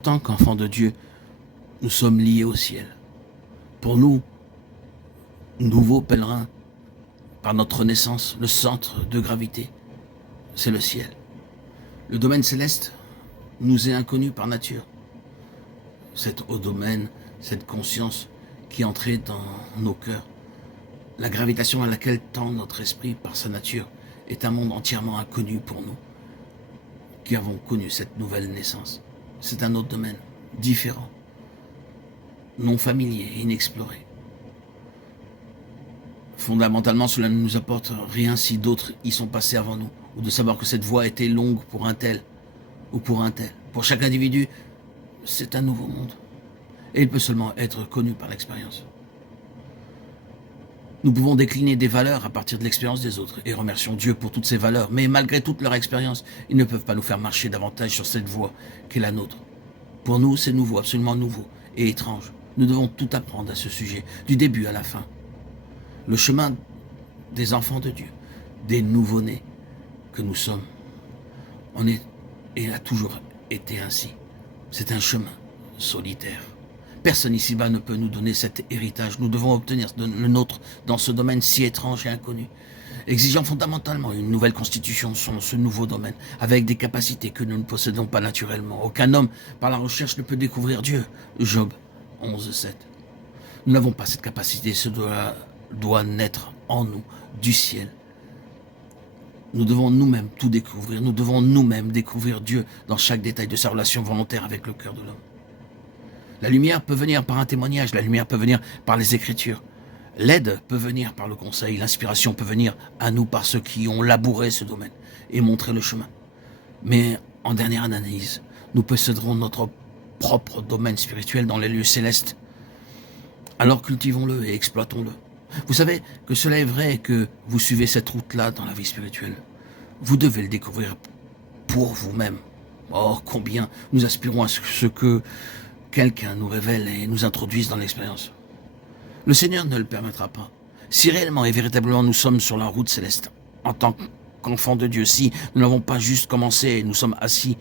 En tant qu'enfants de Dieu, nous sommes liés au ciel. Pour nous, nouveaux pèlerins, par notre naissance, le centre de gravité, c'est le ciel. Le domaine céleste nous est inconnu par nature. Cet haut domaine, cette conscience qui est entrée dans nos cœurs, la gravitation à laquelle tend notre esprit par sa nature, est un monde entièrement inconnu pour nous, qui avons connu cette nouvelle naissance. C'est un autre domaine, différent, non familier, inexploré. Fondamentalement, cela ne nous apporte rien si d'autres y sont passés avant nous, ou de savoir que cette voie était longue pour un tel, ou pour un tel. Pour chaque individu, c'est un nouveau monde, et il peut seulement être connu par l'expérience. Nous pouvons décliner des valeurs à partir de l'expérience des autres, et remercions Dieu pour toutes ces valeurs, mais malgré toute leur expérience, ils ne peuvent pas nous faire marcher davantage sur cette voie qu'est la nôtre. Pour nous, c'est nouveau, absolument nouveau, et étrange. Nous devons tout apprendre à ce sujet, du début à la fin. Le chemin des enfants de Dieu, des nouveau-nés que nous sommes, et a toujours été ainsi. C'est un chemin solitaire. Personne ici-bas ne peut nous donner cet héritage. Nous devons obtenir le nôtre dans ce domaine si étrange et inconnu, exigeant fondamentalement une nouvelle constitution sur ce nouveau domaine, avec des capacités que nous ne possédons pas naturellement. Aucun homme, par la recherche, ne peut découvrir Dieu. Job 11:7. Nous n'avons pas cette capacité, ce doit naître en nous, du ciel. Nous devons nous-mêmes tout découvrir. Nous devons nous-mêmes découvrir Dieu dans chaque détail de sa relation volontaire avec le cœur de l'homme. La lumière peut venir par un témoignage, la lumière peut venir par les Écritures. L'aide peut venir par le conseil, l'inspiration peut venir à nous par ceux qui ont labouré ce domaine et montré le chemin. Mais en dernière analyse, nous posséderons notre propre domaine spirituel dans les lieux célestes. Alors cultivons-le et exploitons-le. Vous savez que cela est vrai et que vous suivez cette route-là dans la vie spirituelle. Vous devez le découvrir pour vous-même. Oh, combien nous aspirons à ce que quelqu'un nous révèle et nous introduise dans l'expérience. Le Seigneur ne le permettra pas. Si réellement et véritablement nous sommes sur la route céleste, en tant qu'enfants de Dieu, si nous n'avons pas juste commencé et nous sommes assis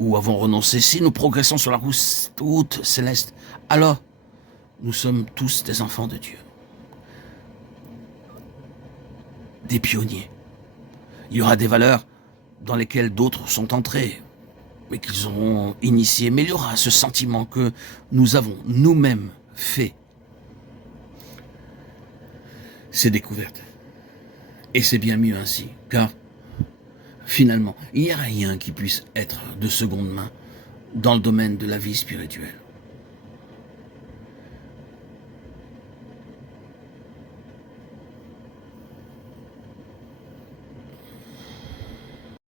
ou avons renoncé, si nous progressons sur la route céleste, alors nous sommes tous des enfants de Dieu. Des pionniers. Il y aura des valeurs dans lesquelles d'autres sont entrés, mais qu'ils auront initié. Mais il y aura ce sentiment que nous avons nous-mêmes fait ces découvertes. Et c'est bien mieux ainsi, car finalement, il n'y a rien qui puisse être de seconde main dans le domaine de la vie spirituelle.